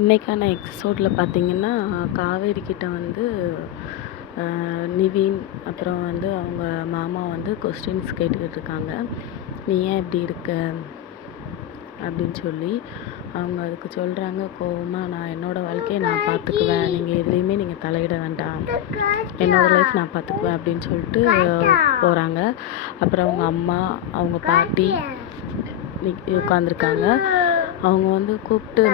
இன்னைக்கான எபிசோடில் பார்த்தீங்கன்னா, காவேரி கிட்ட வந்து நிவின் அப்புறம் வந்து அவங்க மாமா வந்து கொஸ்டின்ஸ் கேட்டுக்கிட்டு இருக்காங்க. நீ ஏன் இப்படி இருக்க அப்படின்னு சொல்லி அவங்க அதுக்கு சொல்கிறாங்க கோவமா, நான் என்னோடய வாழ்க்கையை நான் பார்த்துக்குவேன், நீங்கள் எதுலேயுமே நீங்கள் தலையிட வேண்டாம், என்னோடய லைஃப் நான் பார்த்துக்குவேன் அப்படின்னு சொல்லிட்டு போகிறாங்க. அப்புறம் அவங்க அம்மா அவங்க பாட்டி உட்காந்துருக்காங்க. அவங்க வந்து கூப்பிட்டு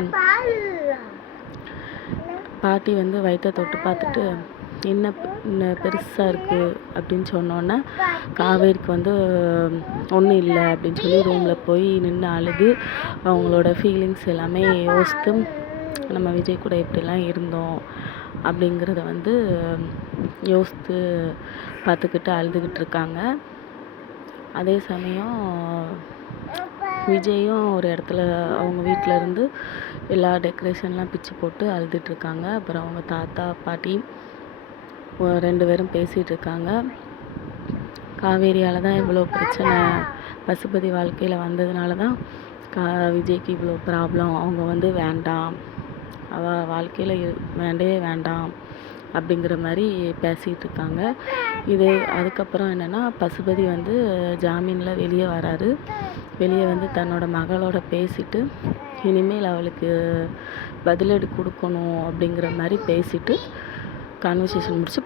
பாட்டி வந்து வயிற்ற தொட்டு பார்த்துட்டு, என்ன பெருசாக இருக்குது அப்படின்னு சொன்னோன்னே காவேரிக்கு வந்து ஒன்றும் இல்லை அப்படின்னு சொல்லி ரூமில் போய் நின்று அழுது அவங்களோட ஃபீலிங்ஸ் எல்லாமே யோசித்து, நம்ம விஜய் கூட எப்படிலாம் இருந்தோம் அப்படிங்கிறத வந்து யோசித்து பார்த்துக்கிட்டு அழுதுகிட்டு இருக்காங்க. அதே சமயம் விஜயும் ஒரு இடத்துல அவங்க வீட்டில் இருந்து எல்லா டெக்கரேஷன்லாம் பிச்சு போட்டு அழுதுட்ருக்காங்க. அப்புறம் அவங்க தாத்தா பாட்டி 2 பேரும் பேசிகிட்டு இருக்காங்க. காவேரியால் தான் இவ்வளோ பிரச்சனை, பசுபதி வாழ்க்கையில் வந்ததுனால தான் விஜய்க்கு இவ்வளோ ப்ராப்ளம், அவங்க வந்து வேண்டாம், அவள் வாழ்க்கையில் வேண்டவே வேண்டாம் அப்படிங்கிற மாதிரி பேசிகிட்டு இருக்காங்க. அதுக்கப்புறம் என்னென்னா, பசுபதி வந்து ஜாமீனில் வெளியே வராரு. வெளியே வந்து தன்னோட மகளோட பேசிட்டு, இனிமேல் அவளுக்கு பதிலடி கொடுக்கணும் அப்படிங்கிற மாதிரி பேசிட்டு கான்வர்சேஷன் முடிச்சு